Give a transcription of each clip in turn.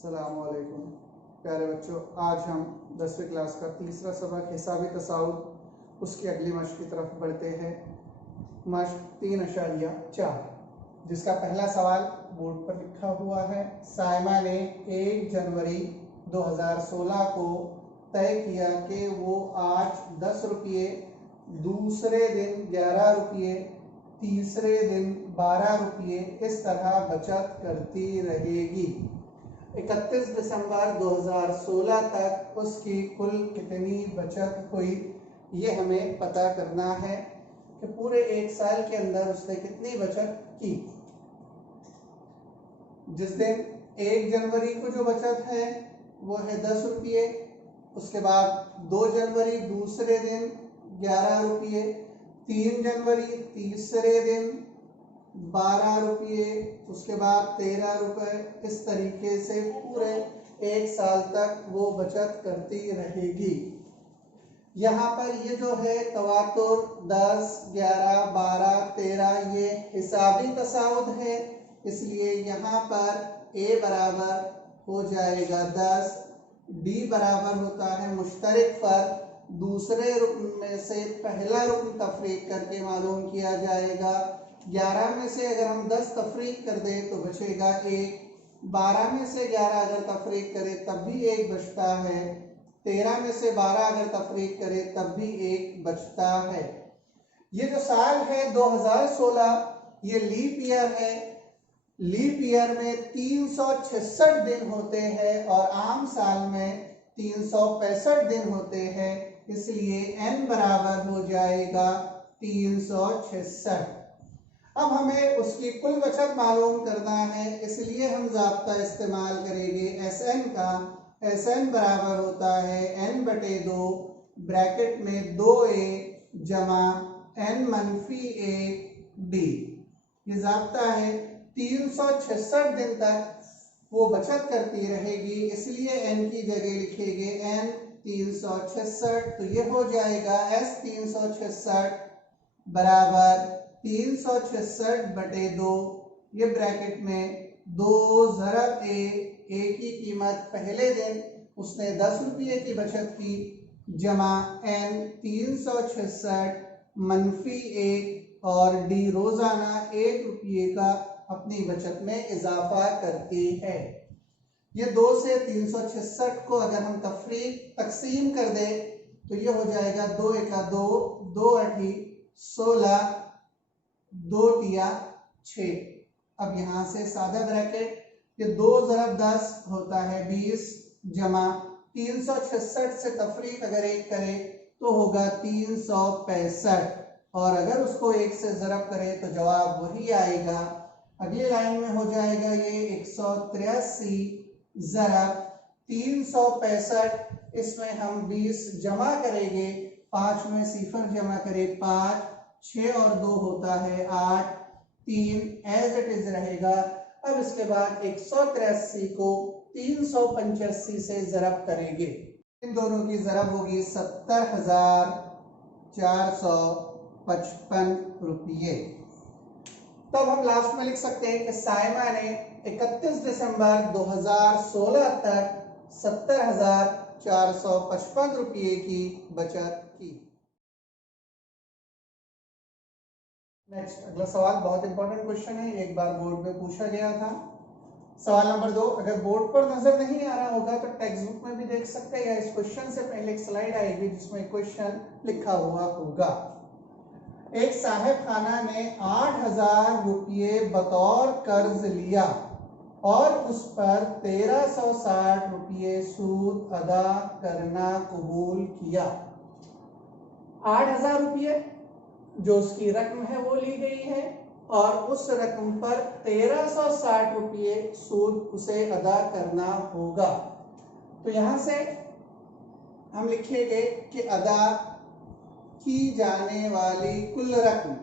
अस्सलामुअलैकुम प्यारे बच्चों, आज हम 10वीं क्लास का तीसरा सबक हिसाबी तसाउद उसकी अगली मश्क की तरफ बढ़ते हैं। मश्क 3.4 जिसका पहला सवाल बोर्ड पर लिखा हुआ है। साइमा ने 1 जनवरी 2016 को तय किया कि वो आज 10 रुपये, दूसरे दिन 11 रुपये, तीसरे दिन 12 रुपये इस तरह बचत करती रहेगी। 31 दिसंबर 2016 तक उसकी कुल कितनी बचत हुई, ये हमें पता करना है कि पूरे एक साल के अंदर उसने कितनी बचत की। जिस दिन 1 जनवरी को जो बचत है वो है 10 रुपये, उसके बाद 2 जनवरी दूसरे दिन 11 रुपये, 3 जनवरी तीसरे दिन 12 रुपये, उसके बाद 13 रुपये, इस तरीके से पूरे एक साल तक वो बचत करती रहेगी। यहाँ पर ये जो है तवातुर 10, 11, 12, 13 ये हिसाबी तसाउद है, इसलिए यहाँ पर A बराबर हो जाएगा 10, D बराबर होता है मुश्तरक फर्क, दूसरे रुकन में से पहला रुकन तफरीक करके मालूम किया जाएगा। 11 में से अगर हम 10 तफरीक कर दें तो बचेगा 1, 12 में से 11 अगर तफरीक करें तब भी 1 बचता है, 13 में से 12 अगर तफरीक करें तब भी 1 बचता है। ये जो साल है 2016 ये लीप ईयर है। लीप ईयर में 366 दिन होते हैं और आम साल में 365 दिन होते हैं, इसलिए n बराबर हो जाएगा 366। अब हमें उसकी कुल बचत मालूम करना है, इसलिए हम ज़ाब्ता इस्तेमाल करेंगे SN का। SN बराबर होता है n/2 ब्रैकेट में 2a जमा n-1d। ये ज़ाब्ता है। 366 दिन तक वो बचत करती रहेगी, इसलिए n की जगह लिखेंगे n 366, तो ये हो जाएगा S 366 बराबर 366/2, ये ब्रैकेट में 2 ज़रब a की कीमत पहले दिन उसने 10 रुपये की बचत की, जमा n 366 मनफी 1 और d रोजाना 1 रुपये का अपनी बचत में इजाफा करती है। ये 2 से 366 को अगर हम तकसीम कर दें तो ये हो जाएगा 2 एका 2, 2 अठी 16, 2 तिया 6। अब यहाँ से सादा ब्रैकेट, ये 2 ज़रब 10 होता है 20 जमा 366 से तफरीक अगर 1 करें तो होगा 365, और अगर उसको 1 से ज़रब करें तो जवाब वही आएगा। अगली लाइन में हो जाएगा ये 183 ज़रब 365, इसमें हम 20 जमा करेंगे, 5 में 0 जमा करें 5, 6 और 2 होता है 8, 3 एज इट इज रहेगा। अब इसके बाद 183 को 385 से ज़रब करेंगे, इन दोनों की ज़रब होगी 70,455 रुपये। तब हम लास्ट में लिख सकते हैं कि साइमा ने 31 दिसंबर 2016 तक 70,455 रुपये की बचत की। नेक्स्ट अगला सवाल बहुत इंपॉर्टेंट क्वेश्चन है, एक बार बोर्ड में पूछा गया था। सवाल नंबर 2, अगर बोर्ड पर नजर नहीं आ रहा होगा तो टेक्स्ट बुक में भी देख सकते हैं, या इस क्वेश्चन से पहले एक स्लाइड आएगी जिसमें क्वेश्चन लिखा हुआ होगा। एक साहब खाना ने 8,000 रुपये बतौर कर्ज लिया और उस पर 1360 रुपये सूद अदा करना कबूल किया। 8,000 रुपये जो उसकी रकम है वो ली गई है और उस रकम पर 1360 रुपये सूद उसे अदा करना होगा। तो यहां से हम लिखेंगे कि अदा की जाने वाली कुल रकम,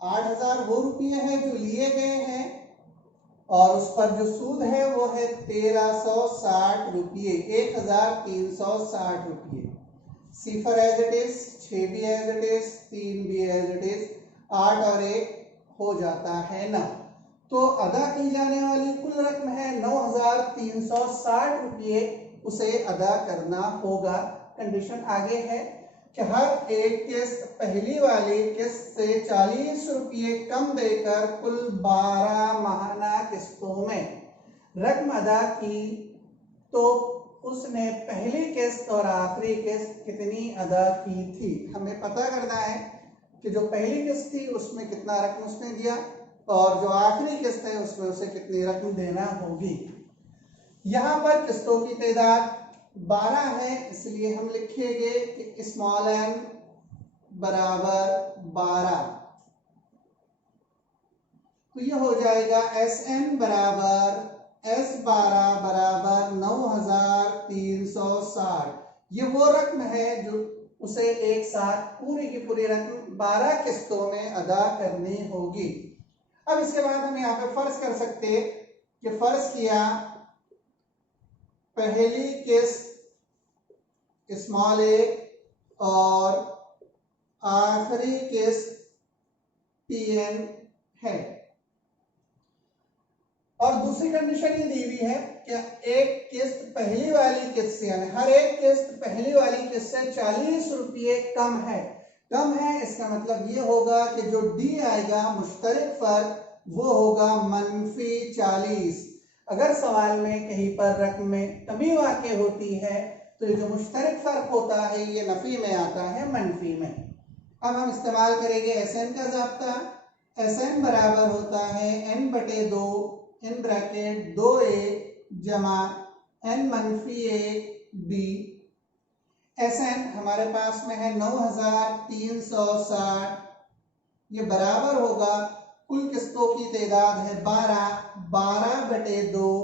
$8,000 वो रुपये हैं जो लिए गए हैं और उस पर जो सूद है वो है 1360 रुपये, 1360 रुपये। सिफर एज इट इज, 6 भी एज इट इज, 3 भी एज इट इज, 8 और 1 हो जाता है 9। तो अदा की जाने वाली कुल रकम है 9,360 रुपये, उसे अदा करना होगा। कंडीशन आगे है कि हर एक किस्त पहली वाली किस्त से 40 रुपये कम देकर कुल 12 माहाना किस्तों में रकम अदा की, तो उसने पहली किस्त और आखिरी किस्त कितनी अदा की थी। हमें पता करना है कि जो पहली किस्त थी उसमें कितना रकम उसने दिया और जो आखिरी किस्त है उसमें उसे कितनी रकम देना होगी। यहाँ पर किस्तों की तादाद 12 है, इसलिए हम लिखेंगे कि स्मॉल n बराबर 12। तो ये हो जाएगा Sn बराबर S12 बराबर 9,360। ये वो रकम है जो उसे एक साथ पूरी की पूरी रकम 12 किस्तों में अदा करनी होगी। अब इसके बाद हम यहाँ पे फर्ज कर सकते कि फर्ज किया पहली किस्त स्मॉल ए और आखिरी किस्त Pn है, और दूसरी कंडीशन ये दी हुई है कि एक किस्त पहली वाली किस्त से, यानी हर एक किस्त पहली वाली किस्त से 40 रुपये कम है। कम है इसका मतलब ये होगा कि जो डी आएगा मुश्तरक फर्क वो होगा -40। अगर सवाल में कहीं पर रकम में कमी वाक़ई होती है तो ये जो मुश्तरक फर्क होता है ये नफी में आता है, मनफी में। अब हम इस्तेमाल करेंगे Sn का ज़ाब्ता। Sn बराबर होता है n/2 इन ब्रैकेट 2a जमा n-1b। Sn हमारे पास में है 9,360, ये बराबर होगा कुल किस्तों की तादाद है 12, 12/2,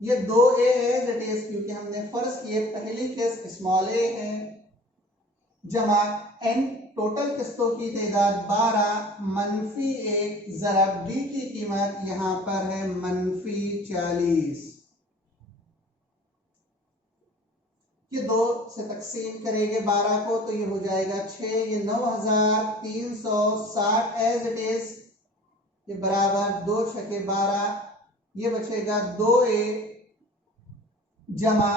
ये 2a एज इट इज क्योंकि हमने फर्ज किए पहली किस्त स्मॉल ए है, जमा n टोटल किस्तों की तादाद 12 -1 ज़रब डी की कीमत यहां पर है -40। ये 2 से तकसीम करेंगे 12 को तो ये हो जाएगा 6, ये 9,360 एज इट इज, ये बराबर 2 छके 12, ये बचेगा 2a जमा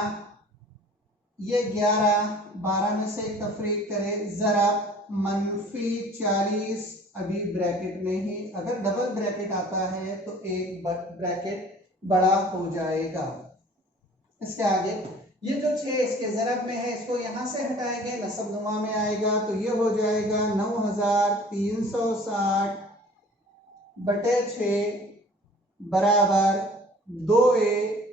ये 11, 12 में से एक तफरीक करें ज़रा -40, अभी ब्रैकेट में ही, अगर डबल ब्रैकेट आता है तो एक ब्रैकेट बड़ा हो जाएगा। इसके आगे ये जो 6 इसके ज़रब में है इसको यहाँ से हटाएंगे, नसब नुमा में आएगा तो ये हो जाएगा 9,360/6 बराबर 2a,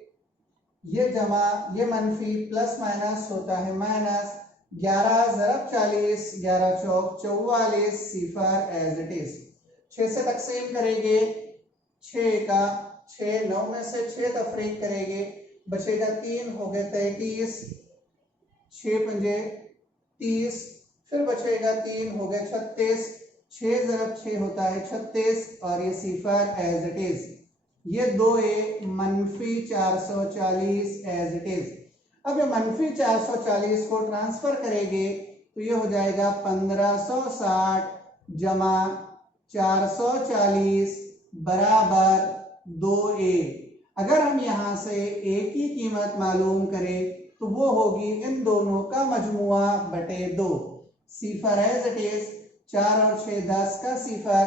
ये जमा ये मनफी प्लस माइनस होता है माइनस, 11 ज़रब 40, 11 चौक 44, सिफर एज इट इज। 6 से तकसीम करेंगे 6 का 6, 9 में से 6 तफरीक करेंगे बचेगा 3, हो गए 33, 6 पंजे 30, फिर बचेगा 3, हो गए 36, 6 ज़रब 6 होता है 36 और ये सिफर एज इट इज। ये 2a -440 एज इट इज। अब ये -440 को ट्रांसफर करेंगे तो ये हो जाएगा 1560 जमा 440 बराबर 2a। अगर हम यहाँ से a की कीमत मालूम करें तो वो होगी इन दोनों का मजमुआ बटे 2, सिफर एज इट इज, 4 और 6 10 का सिफर,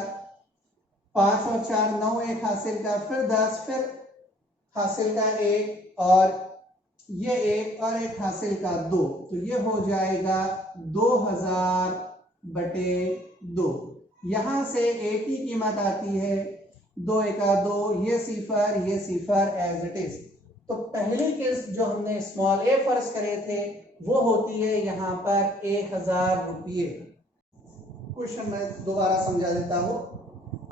5 और 4 9 1 हासिल का, फिर 10, फिर हासिल का 1 और ये 1 और 1 हासिल का 2, तो ये हो जाएगा 2000/2। यहाँ से a की कीमत आती है 2 एका 2, ये सिफर एज इट इज। तो पहली किस्त जो हमने स्मॉल ए फर्ज करे थे वो होती है यहाँ पर 1000 रुपये। क्वेश्चन मैं दोबारा समझा देता हूँ।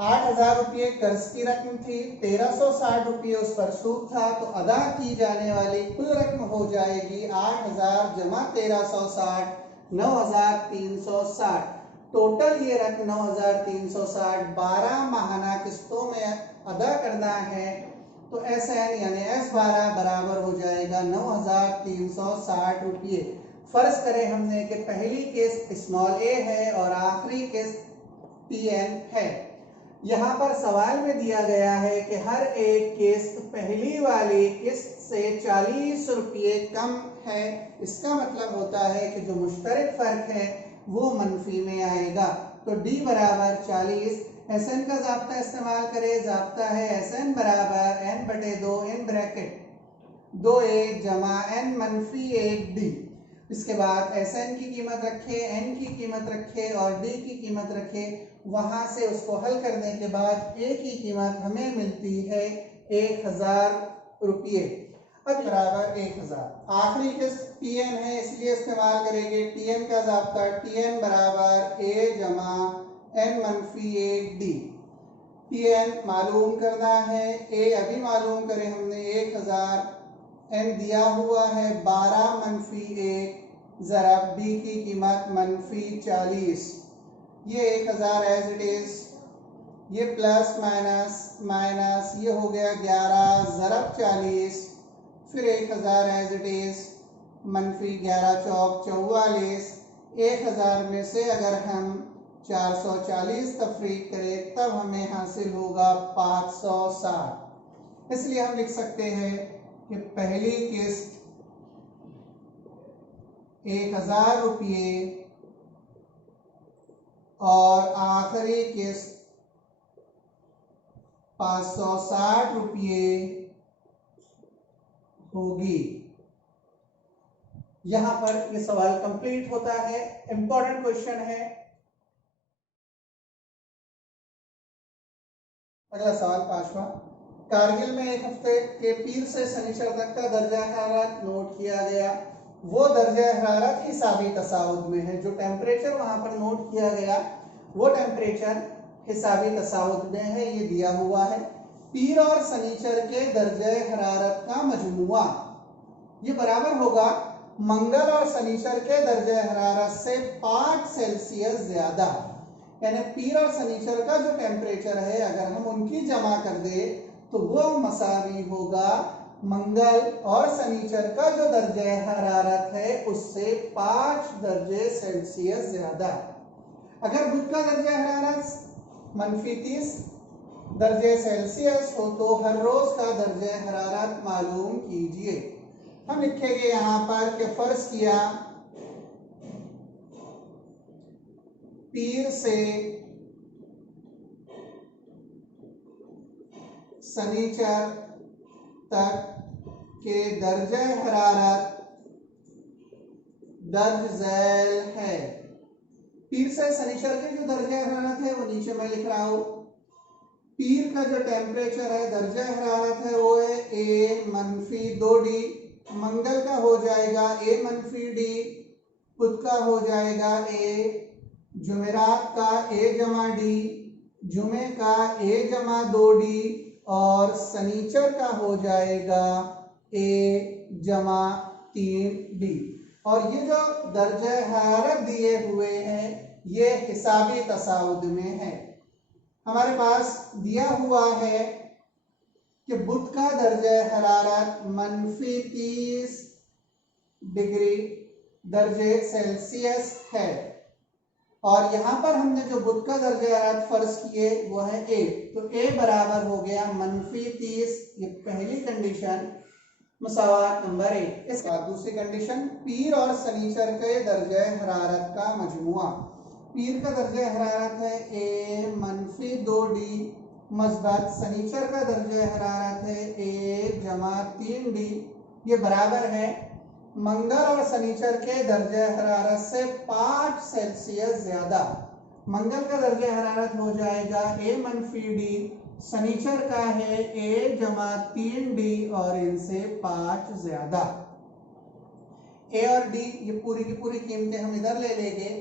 8,000 रुपये कर्ज की रकम थी, 1360 रुपये उस पर सूद था, तो अदा की जाने वाली कुल रकम हो जाएगी 8,000 जमा 1360, 9,360। टोटल ये रकम 9,360 12 माहाना किस्तों में अदा करना है, तो Sn यानी S12 बराबर हो जाएगा 9,360 रुपये। फर्ज करें हमने कि पहली किस्त स्मॉल ए है और आखिरी किस्त Pn है। यहाँ पर सवाल में दिया गया है कि हर एक किस्त पहली वाली किस्त से 40 रुपये कम है। इसका मतलब होता है कि जो मुश्तरक फर्क है वो मनफी में आएगा। तो D बराबर 40। Sn का ज़ाब्ता इस्तेमाल करें। ज़ाब्ता है Sn बराबर n/2 इन ब्रैकेट 2a जमा n मनफी 1d। इसके बाद Sn की कीमत रखे, n की कीमत रखे और d की कीमत रखे। वहां से उसको हल करने के बाद a की कीमत हमें मिलती है 1000 रुपये। अब बराबर 1000। आखिरी किस्त Tn है इसलिए इस्तेमाल करेंगे Tn का ज़ाब्ता Tn बराबर a जमा n मनफी 1d। Tn मालूम करना है, a अभी मालूम करें हमने 1000, n दिया हुआ है 12 मनफी 1 ज़रब d की कीमत मनफी 40। ये 1000 एज इट इज, ये प्लस माइनस माइनस, ये हो गया 11 ज़रब 40, फिर 1000 एज इट इज, मनफी 11 चौक 44। 1000 में से अगर हम 440 तफरीक करें तब हमें हासिल होगा 560। इसलिए हम लिख सकते हैं कि पहली किस्त 1000 रुपये और आखिरी किस्त 560 रुपये होगी। यहां पर ये सवाल कंप्लीट होता है। इंपॉर्टेंट क्वेश्चन है। अगला सवाल 5वां। कारगिल में एक हफ्ते के पीर से शनिचर तक का दर्जा हरारत नोट किया गया। वो दर्जा हरारत हिसाबी तसाउद में है। जो टेम्परेचर वहां पर नोट किया गया वो टेम्परेचर हिसाबी तसाउद में है। ये दिया हुआ है। पीर और शनिचर के दर्जे हरारत का मजमुआ ये बराबर होगा मंगल और शनिचर के दर्जे हरारत से 5 सेल्सियस ज्यादा। यानी पीर और शनिचर का जो टेम्परेचर है अगर हम उनकी जमा कर दे तो वो मसावी होगा मंगल और शनिचर का जो दर्जे हरारत है उससे 5 दर्जे सेल्सियस ज्यादा। अगर बुध का दर्जा हरारत मनफी 30 दर्जे सेल्सियस हो तो हर रोज का दर्जे हरारत मालूम कीजिए। हम लिखेंगे यहां पर कि फर्ज किया पीर से शनिचर तक के दर्जे हरारत दर्ज झैल है। पीर से शनिचर के जो दर्जे हरारत है वो नीचे मैं लिख रहा हूं। पीर का जो टेम्परेचर है दर्जे हरारत है वो है a मनफी 2d। मंगल का हो जाएगा a मनफी d। बुध का हो जाएगा a। जुमेरात का a जमा d। जुमे का a जमा 2d और शनिचर का हो जाएगा a जमा 3d। और ये जो दर्जे हरारत दिए हुए हैं ये हिसाबी तसाउद में है। हमारे पास दिया हुआ है कि बुध का दर्जे हरारत मनफी 30 डिग्री दर्जे सेल्सियस है और यहाँ पर हमने जो बुध का दर्जे हरारत फर्ज किए वो है a। तो a बराबर हो गया मनफी 30। ये पहली कंडीशन मुसावात नंबर 1। इसके बाद दूसरी कंडीशन पीर और शनिचर के दर्जे हरारत का मजमुआ। पीर का दर्जे हरारत है a मनफी 2d मस्बत। शनिचर का दर्जे हरारत है a जमा 3d। ये बराबर है मंगल और शनिचर के दर्जे हरारत से 5 सेल्सियस ज्यादा। मंगल का दर्जे हरारत हो जाएगा a मनफी d। शनिचर का है a जमा 3d और इनसे 5 ज्यादा। a और d ये पूरी की पूरी कीमतें हम इधर ले लेंगे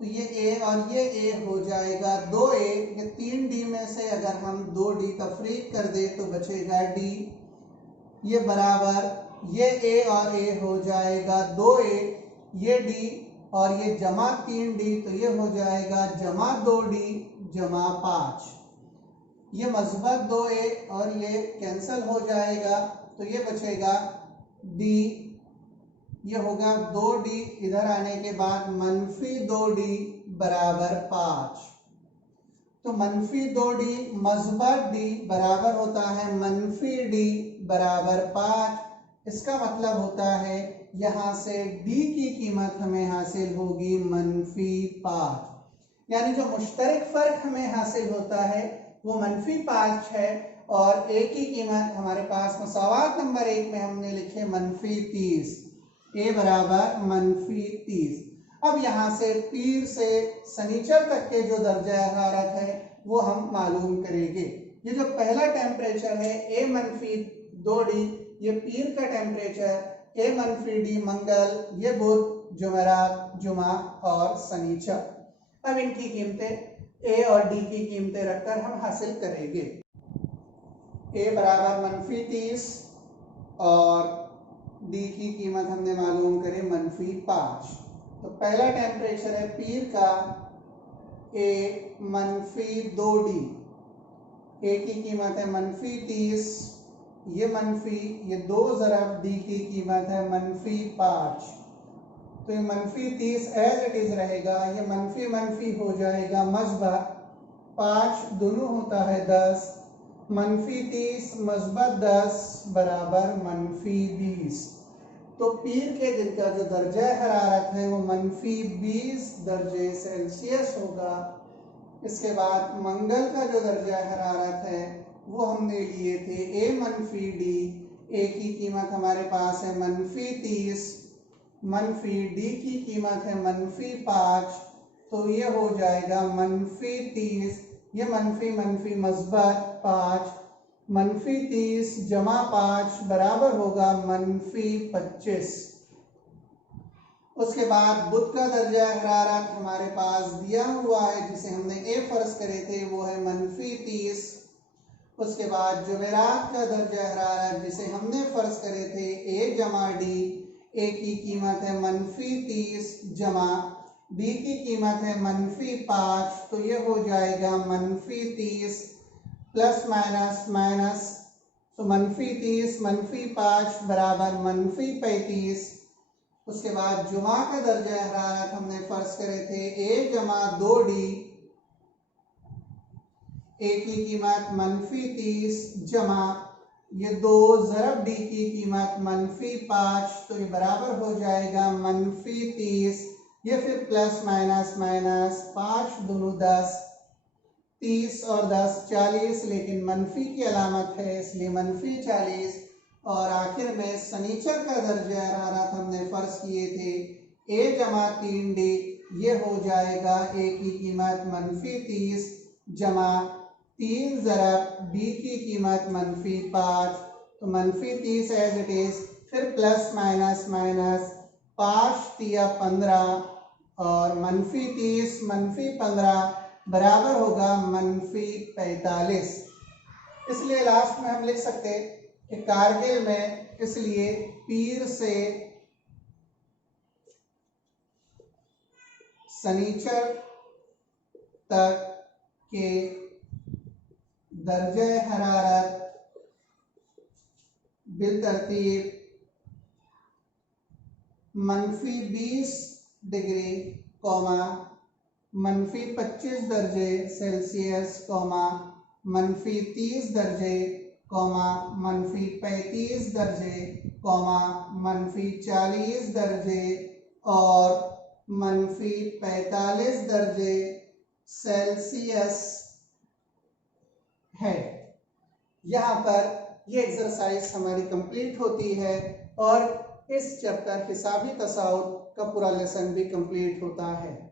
तो ये a और ये a हो जाएगा 2a। ये 3d में से अगर हम 2d तफरीक कर दे तो बचेगा d। ये बराबर ये a और a हो जाएगा 2a। ये d और ये जमा 3d तो ये हो जाएगा जमा 2d जमा 5। ये मस्बत 2a और ये कैंसिल हो जाएगा तो ये बचेगा d ये होगा 2d, इधर आने के बाद -2d बराबर 5। तो -2d मस्बत d बराबर होता है -d बराबर 5। इसका मतलब होता है यहाँ से d की कीमत हमें हासिल होगी -5, यानी जो मुश्तरक फर्क हमें हासिल होता है वो -5 है। और a की कीमत हमारे पास मसावात नंबर 1 में हमने लिखे -30, a बराबर -30। अब यहाँ से पीर से सनीचर तक के जो दर्जा हरारत है वो हम मालूम करेंगे। ये जो पहला टेम्परेचर है A-2D, ये पीर का टेम्परेचर, A-D मंगल, ये बुध, जुमेरात, जुमा और सनीचर। अब इनकी कीमतें A और D की कीमतें रखकर हम हासिल करेंगे। A बराबर -30 और D की कीमत हमने मालूम करे -5। तो पहला टेम्परेचर है पीर का A-2D, A की कीमत है -30, ये मनफी, ये 2 ज़रब D की कीमत है -5। तो ये -30 एज इट इज रहेगा, ये मनफी हो जाएगा मस्बत 5 दोनों होता है 10, -30 मस्बत 10 बराबर -20। तो पीर के दिन का जो दर्जा हरारत है वो -20 दर्जे सेल्सियस होगा। इसके बाद मंगल का जो दर्जा हरारत है वो हमने लिए थे A-D, A की कीमत हमारे पास है -30, -D की कीमत है -5। तो ये हो जाएगा -30, ये मनफी मस्बत 5, -30 जमा 5 बराबर होगा -25। उसके बाद बुध का दर्जा हरारत हमारे पास दिया हुआ है जिसे हमने A फर्ज करे थे, वो है -30। उसके बाद जुमेरात का दर्जा हरारत जिसे हमने फर्ज करे थे A जमा D, A की कीमत है -30 जमा D की कीमत है -5। तो ये हो जाएगा -30 प्लस माइनस माइनस, तो -30 -5 बराबर -35। उसके बाद जुमा का दर्जा हरारत हमने फर्ज करे थे A जमा 2D, A की कीमत -30 जमा ये 2 ज़रब D की कीमत -5। तो ये बराबर हो जाएगा -30, ये फिर प्लस माइनस माइनस 5 दोनों 10, 30 और 10 40, लेकिन मनफी की अलामत है इसलिए -40। और आखिर में सनीचर का दर्जा हरारत हमने फर्ज किए थे A जमा 3D, ये हो जाएगा A की कीमत -30 जमा 3 ज़रब D की कीमत -5। तो -30 एज इट इज, फिर प्लस माइनस माइनस 5 तिया 15 और -30 -15 बराबर होगा -45। इसलिए लास्ट में हम लिख सकते कि कारगिल में इसलिए पीर से सनीचर तक के दर्जे हरारत बिलतरतीब -20 डिग्री, -25 दर्जे सेल्सियस, -30 दर्जे, -35 दर्जे, -40 दर्जे और -45 दर्जे सेल्सियस है। यहाँ पर ये एक्सरसाइज हमारी कंप्लीट होती है और इस चैप्टर हिसाबी तसाउर का पूरा लेसन भी कंप्लीट होता है।